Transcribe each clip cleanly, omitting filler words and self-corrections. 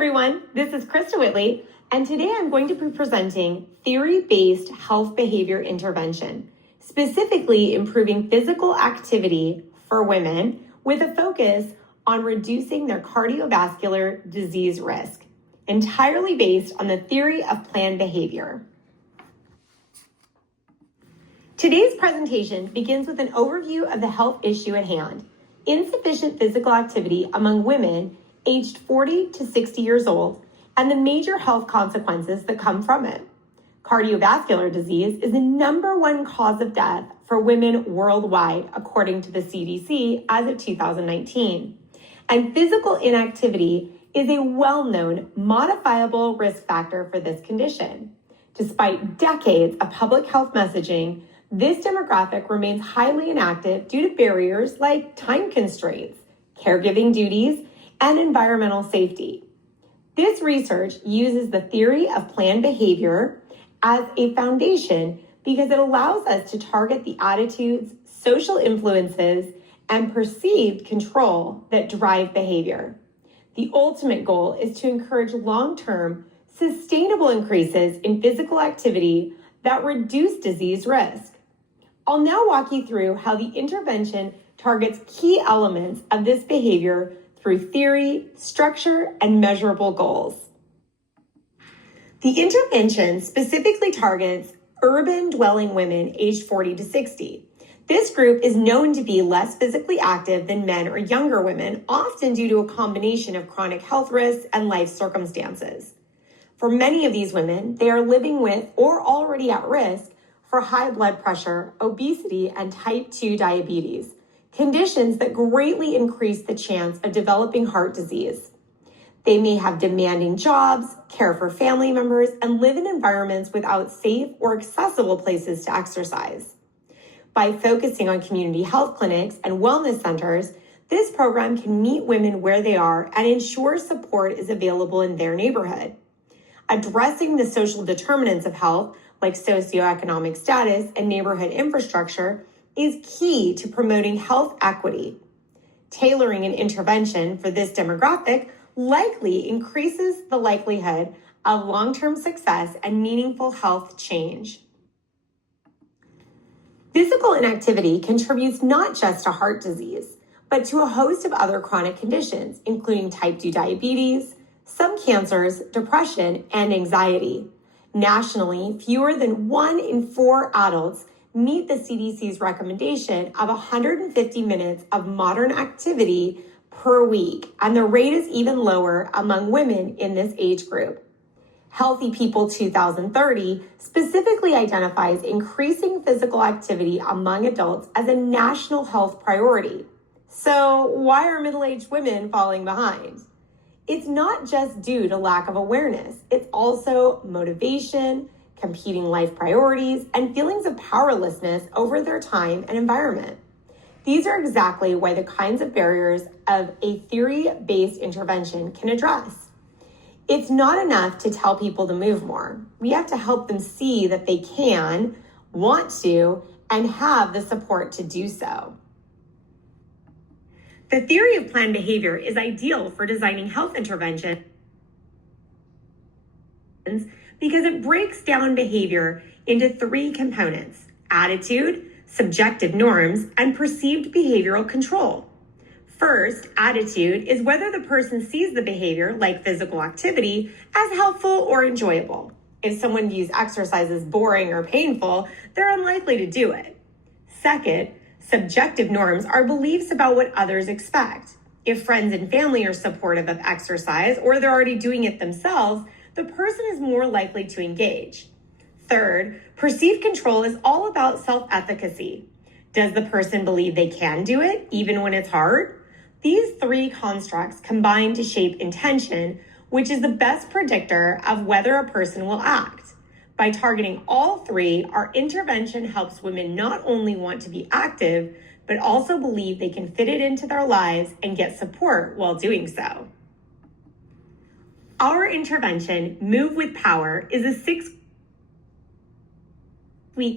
everyone, this is Krista Whitley, and today I'm going to be presenting theory-based health behavior intervention, specifically improving physical activity for women with a focus on reducing their cardiovascular disease risk, entirely based on the theory of planned behavior. Today's presentation begins with an overview of the health issue at hand, insufficient physical activity among women aged 40 to 60 years old, and the major health consequences that come from it. Cardiovascular disease is the #1 cause of death for women worldwide, according to the CDC as of 2019. And physical inactivity is a well-known modifiable risk factor for this condition. Despite decades of public health messaging, this demographic remains highly inactive due to barriers like time constraints, caregiving duties, and environmental safety. This research uses the theory of planned behavior as a foundation because it allows us to target the attitudes, social influences, and perceived control that drive behavior. The ultimate goal is to encourage long-term, sustainable increases in physical activity that reduce disease risk. I'll now walk you through how the intervention targets key elements of this behavior through theory, structure, and measurable goals. The intervention specifically targets urban dwelling women aged 40 to 60. This group is known to be less physically active than men or younger women, often due to a combination of chronic health risks and life circumstances. For many of these women, they are living with or already at risk for high blood pressure, obesity, and type 2 diabetes, conditions that greatly increase the chance of developing heart disease. They may have demanding jobs, care for family members, and live in environments without safe or accessible places to exercise. By focusing on community health clinics and wellness centers, this program can meet women where they are and ensure support is available in their neighborhood. Addressing the social determinants of health, like socioeconomic status and neighborhood infrastructure, is key to promoting health equity. Tailoring an intervention for this demographic likely increases the likelihood of long-term success and meaningful health change. Physical inactivity contributes not just to heart disease, but to a host of other chronic conditions, including type 2 diabetes, some cancers, depression, and anxiety. Nationally, fewer than 1 in 4 adults meet the CDC's recommendation of 150 minutes of modern activity per week, and the rate is even lower among women in this age group. Healthy People 2030 specifically identifies increasing physical activity among adults as a national health priority. So why are middle-aged women falling behind? It's not just due to lack of awareness. It's also motivation, competing life priorities, and feelings of powerlessness over their time and environment. These are exactly why the kinds of barriers of a theory-based intervention can address. It's not enough to tell people to move more. We have to help them see that they can, want to, and have the support to do so. The theory of planned behavior is ideal for designing health interventions because it breaks down behavior into 3 components: attitude, subjective norms, and perceived behavioral control. First, attitude is whether the person sees the behavior, like physical activity, as helpful or enjoyable. If someone views exercise as boring or painful, they're unlikely to do it. Second, subjective norms are beliefs about what others expect. If friends and family are supportive of exercise or they're already doing it themselves, the person is more likely to engage. Third, perceived control is all about self-efficacy. Does the person believe they can do it, even when it's hard? These 3 constructs combine to shape intention, which is the best predictor of whether a person will act. By targeting all 3, our intervention helps women not only want to be active, but also believe they can fit it into their lives and get support while doing so. Our intervention, Move with Power, is a 6-week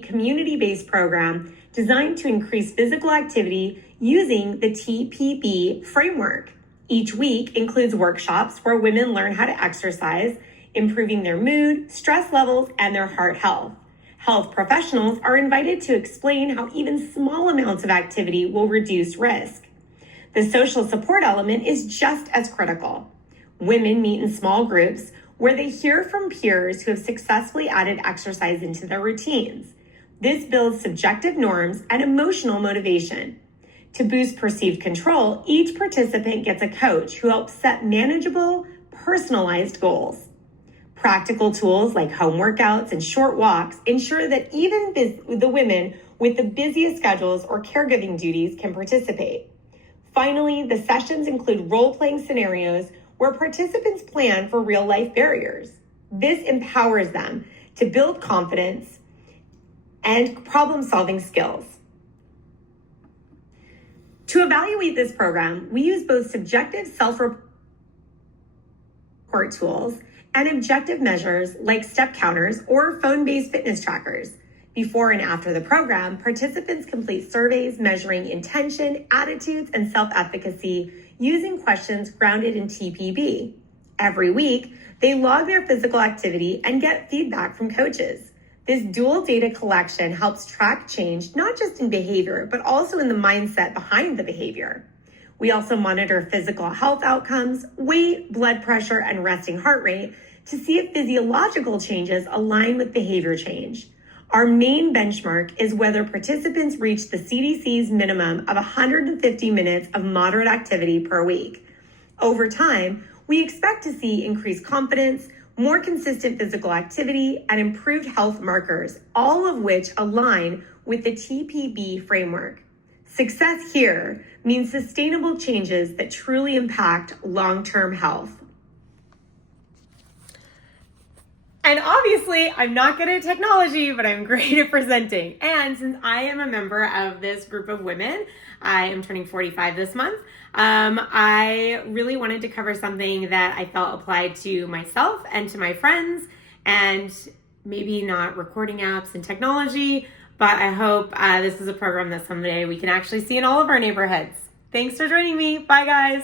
community-based program designed to increase physical activity using the TPB framework. Each week includes workshops where women learn how to exercise, improving their mood, stress levels, and their heart health. Health professionals are invited to explain how even small amounts of activity will reduce risk. The social support element is just as critical. Women meet in small groups where they hear from peers who have successfully added exercise into their routines. This builds subjective norms and emotional motivation. To boost perceived control, each participant gets a coach who helps set manageable, personalized goals. Practical tools like home workouts and short walks ensure that even the women with the busiest schedules or caregiving duties can participate. Finally, the sessions include role-playing scenarios where participants plan for real-life barriers. This empowers them to build confidence and problem-solving skills. To evaluate this program, we use both subjective self-report tools and objective measures like step counters or phone-based fitness trackers. Before and after the program, participants complete surveys measuring intention, attitudes, and self-efficacy using questions grounded in TPB. Every week, they log their physical activity and get feedback from coaches. This dual data collection helps track change, not just in behavior, but also in the mindset behind the behavior. We also monitor physical health outcomes, weight, blood pressure, and resting heart rate to see if physiological changes align with behavior change. Our main benchmark is whether participants reach the CDC's minimum of 150 minutes of moderate activity per week. Over time, we expect to see increased confidence, more consistent physical activity, and improved health markers, all of which align with the TPB framework. Success here means sustainable changes that truly impact long-term health. And obviously, I'm not good at technology, but I'm great at presenting. And since I am a member of this group of women, I am turning 45 this month, I really wanted to cover something that I felt applied to myself and to my friends, and maybe not recording apps and technology, but I hope this is a program that someday we can actually see in all of our neighborhoods. Thanks for joining me. Bye, guys.